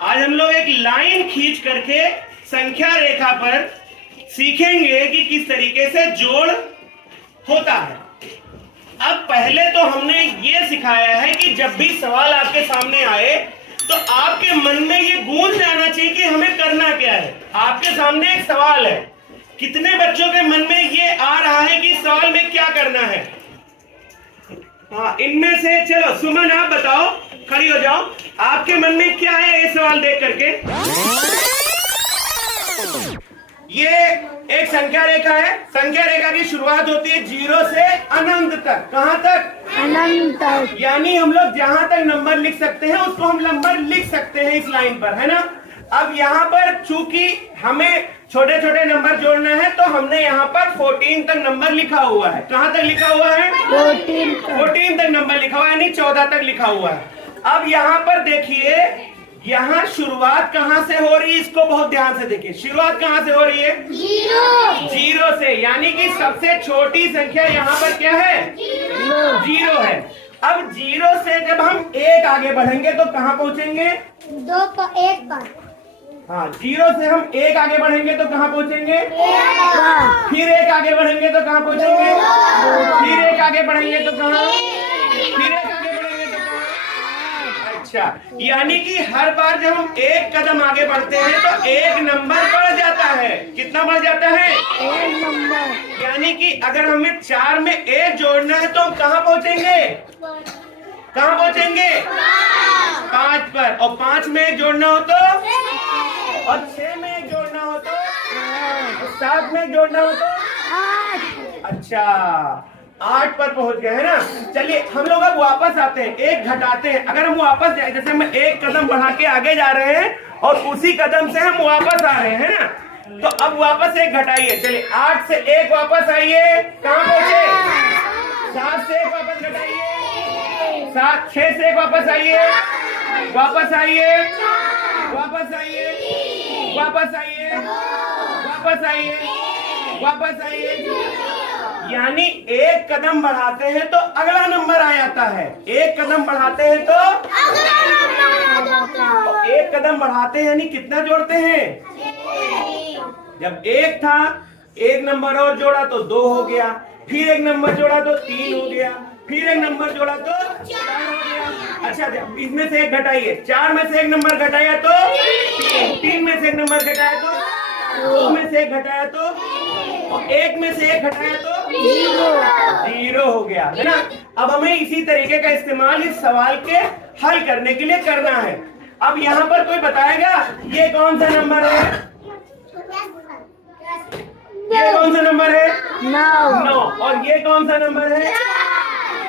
आज हम लोग एक लाइन खींच करके संख्या रेखा पर सीखेंगे कि किस तरीके से जोड़ होता है। अब पहले तो हमने ये सिखाया है कि जब भी सवाल आपके सामने आए तो आपके मन में ये गूंज जाना चाहिए कि हमें करना क्या है। आपके सामने एक सवाल है, कितने बच्चों के मन में ये आ रहा है कि सवाल में क्या करना है? हाँ, इनमें से चलो सुमन आप बताओ, खड़ी हो जाओ, आपके मन में क्या है ये सवाल देख करके? ये एक संख्या रेखा है। संख्या रेखा की शुरुआत होती है 0 से अनंत तक। कहां तक? अनंत तक। यानी हम लोग जहां तक नंबर लिख सकते हैं उसको हम नंबर लिख सकते हैं इस लाइन पर, है ना। अब यहाँ पर चूंकि हमें छोटे छोटे नंबर जोड़ना है तो हमने यहाँ पर 14 तक नंबर लिखा हुआ है। कहां तक लिखा हुआ है? 14 तक नंबर लिखा हुआ है, यानी 14 तक लिखा हुआ है। अब यहाँ पर देखिए, यहाँ शुरुआत कहाँ से हो रही है, इसको बहुत ध्यान से देखिए। शुरुआत कहाँ से हो रही है? 0 से, यानी कि सबसे छोटी संख्या यहाँ पर क्या है? 0 है। अब 0 से जब हम 1 आगे बढ़ेंगे तो कहाँ पहुंचेंगे? 2 पर 1 पर। हाँ, 0 से हम 1 आगे बढ़ेंगे तो कहाँ पहुंचेंगे? फिर 1 आगे बढ़ेंगे तो कहाँ पहुंचेंगे? फिर 1 आगे बढ़ेंगे तो कहाँ? फिर 1 आगे बढ़ेंगे तो कहाँ? अच्छा, यानी कि हर बार जब हम 1 कदम आगे बढ़ते हैं तो 1 नंबर बढ़ जाता है। कितना बढ़ जाता है? 1 नंबर। यानी कि अगर हमें 4 में 1 जोड़ना है तो हम कहाँ पहुंचेंगे? कहाँ पहुंचेंगे? 5 पर। और 5 में 1 जोड़ना हो तो, और 6 में 1 जोड़ना हो तो, 7 में 1 जोड़ना हो तो 8। अच्छा, 8 पर पहुंच गए, है ना। चलिए हम लोग अब वापस आते हैं, 1 घटाते हैं। अगर हम वापस जाए, जैसे हम 1 कदम बढ़ा के आगे जा रहे हैं और उसी कदम से हम वापस आ रहे हैं, है ना। तो अब वापस 1 घटाइए। चलिए 8 से 1 वापस आइए, कहाँ पहुंचे? 7 से 1 वापस घटाइए, 6 से 1 वापस आइए, वापस आइए, वापस आइए, वापस आइए, वापस आइए, वापस आइए। यानी 1 कदम बढ़ाते हैं तो अगला नंबर आ जाता है। 1 कदम बढ़ाते हैं तो 1 कदम बढ़ाते हैं, यानी कितना जोड़ते हैं? जब 1 था, 1 नंबर और जोड़ा तो 2 हो गया, फिर 1 नंबर जोड़ा तो 3 हो गया, फिर 1 नंबर जोड़ा तो 4 हो गया। अच्छा, इसमें से 1 घटाइए, 4 में से 1 नंबर घटाया तो 3 में से 1 नंबर घटाया तो 2 में से 1 घटाया तो, और 1 में से 1 घटाया तो 0 हो गया, है ना। अब हमें इसी तरीके का इस्तेमाल इस सवाल के हल करने के लिए करना है। अब यहाँ पर कोई बताएगा ये कौन सा नंबर है? ये कौन सा नंबर है? 9। और ये कौन सा नंबर है?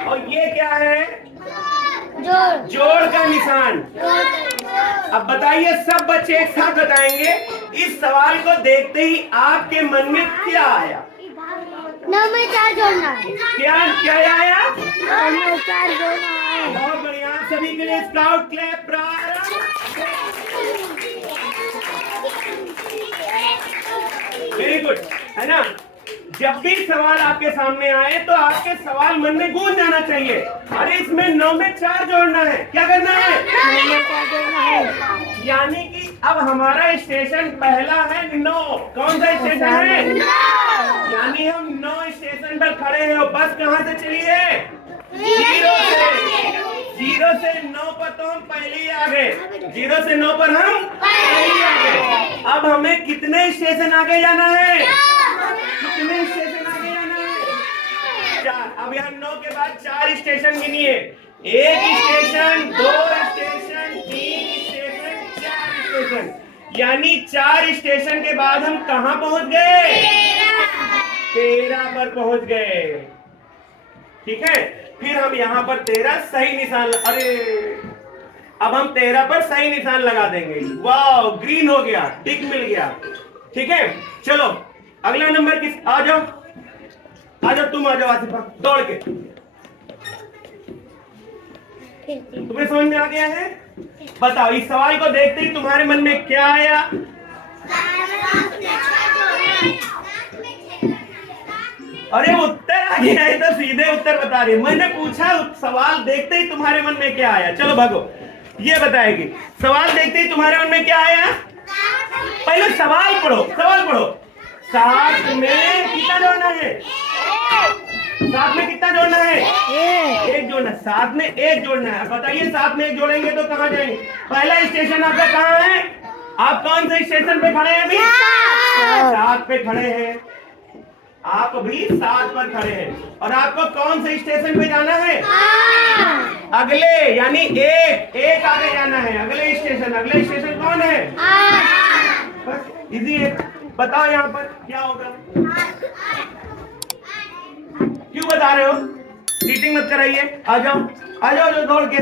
और ये क्या है? जोड़ का निशान। अब बताइए, सब बच्चे एक साथ बताएंगे, इस सवाल को देखते ही आपके मन में क्या आया? 9 में 4 जोड़ना है। क्या क्या आया? 9 में 4 जोड़ना है। बहुत बढ़िया, सभी के लिए स्काउट क्लैप प्रारंभ। वेरी गुड, है ना। जब भी सवाल आपके सामने आए तो आपके सवाल मन में गूंज जाना चाहिए, अरे इसमें 9 में 4 जोड़ना है। क्या करना है? 9 में 4 जोड़ना है। यानी कि अब हमारा स्टेशन पहला है 9। कौन सा स्टेशन है? यानी हम 9 स्टेशन पर खड़े हैं और बस कहाँ से चली है? 0 से 9 पर तो हम पहले ही आ गए। 0 से 9 पर हम पहले ही आ गए। अब हमें कितने स्टेशन आगे जाना है? कितने स्टेशन आगे जाना है? 4। अब यहाँ 9 के बाद 4 स्टेशन गिनिए। 1 स्टेशन, 2 स्टेशन, 3 स्टेशन, 4 स्टेशन। यानी 4 स्टेशन के बाद हम कहाँ पहुंच गए? 13 पर पहुंच गए। ठीक है, फिर हम यहाँ पर 13 सही निशान, अरे अब हम 13 पर सही निशान लगा देंगे। वाह, ग्रीन हो गया, टिक मिल गया। ठीक है, चलो अगला नंबर किस? आ जाओ, आ जाओ, तुम आ जाओ आसिफा, दौड़ के। तुम्हें समझ में आ गया है? बताओ, इस सवाल को देखते ही तुम्हारे मन में क्या आया? अरे उत्तर आ गया है तो सीधे उत्तर बता रही। मैंने पूछा, सवाल देखते ही तुम्हारे मन में क्या आया? चलो भागो। ये बताएगी। सवाल देखते ही तुम्हारे मन में क्या आया? पहले सवाल पढ़ो, सवाल पढ़ो। 7 में कितना जोड़ना है? 7 में कितना जोड़ना है? 1 जोड़ना। 7 में 1 जोड़ना है। बताइए 7 में 1 जोड़ेंगे तो कहाँ जाएंगे? पहला स्टेशन आपका कहाँ है? आप कौन से स्टेशन पे खड़े हैं अभी? 7 पे खड़े हैं। आप अभी 7 पर खड़े हैं और आपको कौन से स्टेशन पे जाना है? अगले, यानी एक आगे जाना है। अगले स्टेशन कौन है? बस इजी है। बताओ यहाँ पर क्या होगा? क्यों बता रहे हो? चीटिंग मत कराइए। आ जाओ दौड़ के।